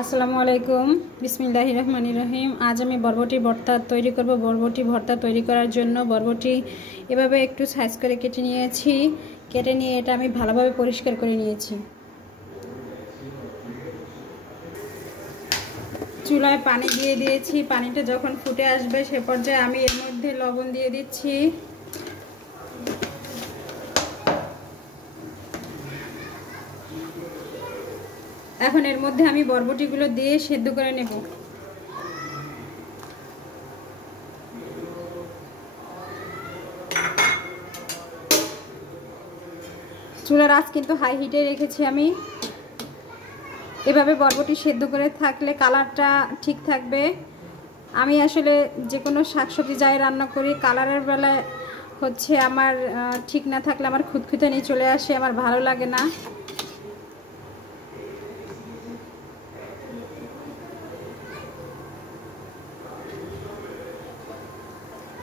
আসসালামু আলাইকুম। বিসমিল্লাহির রহমানির রহিম। আজ আমি বরবটি ভর্তা তৈরি করব। বরবটি ভর্তা তৈরি করার জন্য বরবটি এভাবে একটু সাইজ করে কেটে নিয়েছি। কেটে নিয়ে এটা আমি ভালোভাবে পরিষ্কার করে নিয়েছি। চুলায় পানি দিয়ে দিয়েছি। পানিটা যখন ফুটে আসবে সে পর্যায়ে আমি এর মধ্যে লবণ দিয়ে দিচ্ছি। এখন এর মধ্যে আমি বরবটিগুলো দিয়ে সেদ্ধ করে নেব। চুলার আঁচ কিন্তু হাই হিটে রেখেছি আমি। এভাবে বরবটি সেদ্ধ করে থাকলে কালারটা ঠিক থাকবে। আমি আসলে যে কোনো শাকসবজি যাই রান্না করি কালারের বেলায় হচ্ছে আমার ঠিক না থাকলে আমার খুঁতখুঁতানি চলে আসে, আমার ভালো লাগে না।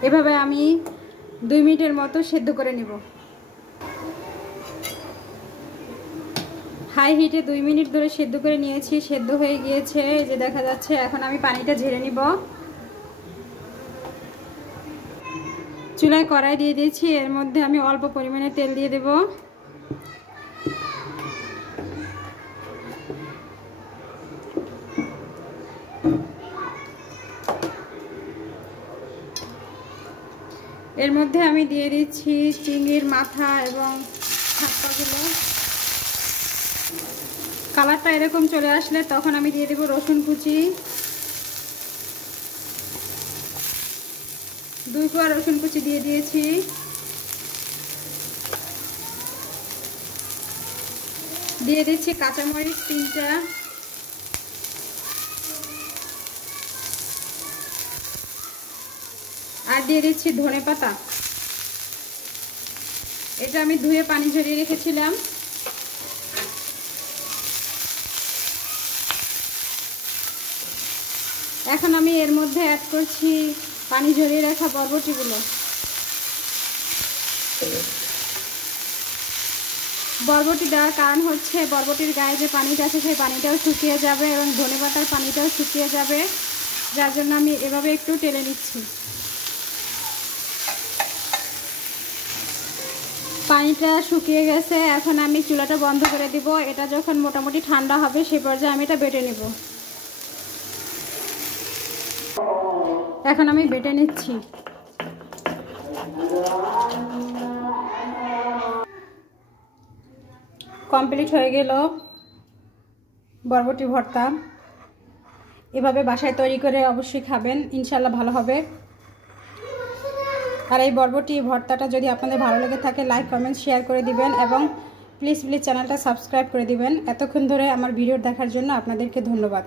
এভাবে আমি 2 মিনিটের মতো সেদ্ধ করে নেব। হাই হিটে 2 মিনিট ধরে সেদ্ধ করে নিয়েছি। সেদ্ধ হয়ে গিয়েছে, এই যে দেখা যাচ্ছে। এখন আমি পানিটা ঝেড়ে নিব। চুলায় কড়াই দিয়ে দিয়েছি। এর মধ্যে আমি অল্প পরিমাণে তেল দিয়ে দেব। এর মধ্যে আমি দিয়ে দিচ্ছি চিংড়ির মাথা এবং ছাপ্পাগুলো। কালারটা এরকম চলে আসলে তখন আমি দিয়ে দেব রসুন কুচি। 2 কোয়া রসুন কুচি দিয়ে দিয়েছি। দিয়ে দিচ্ছি কাঁচামরিচ 3টা। আর দিয়ে দিচ্ছি ধনেপাতা। এটা আমি ধুয়ে পানি ঝরিয়ে রেখেছিলাম। এখন আমি এর মধ্যে অ্যাড করছি পানি ঝরিয়ে রাখা বরবটিগুলো। বরবটি দেওয়ার কারণ হচ্ছে বরবটির গায়ে যে পানিটা আছে সেই পানিটাও শুকিয়ে যাবে এবং ধনেপাতার পানিটাও শুকিয়ে যাবে, যার জন্য আমি এভাবে একটু টেলে নিচ্ছি। পানিটা শুকিয়ে গেছে। এখন আমি চুলাটা বন্ধ করে দিব। এটা যখন মোটামুটি ঠান্ডা হবে সেই পর্যায়ে আমি এটা বেটে নেব। এখন আমি বেটে নিচ্ছি। কমপ্লিট হয়ে গেল বরবটি ভর্তা। এভাবে বাসায় তৈরি করে অবশ্যই খাবেন, ইনশাল্লাহ ভালো হবে। আর এই বরবটি ভর্তাটা যদি আপনাদের ভালো লেগে থাকে লাইক কমেন্ট শেয়ার করে দিবেন এবং প্লিজ চ্যানেলটা সাবস্ক্রাইব করে দিবেন। এতক্ষণ ধরে আমার ভিডিও দেখার জন্য আপনাদেরকে ধন্যবাদ।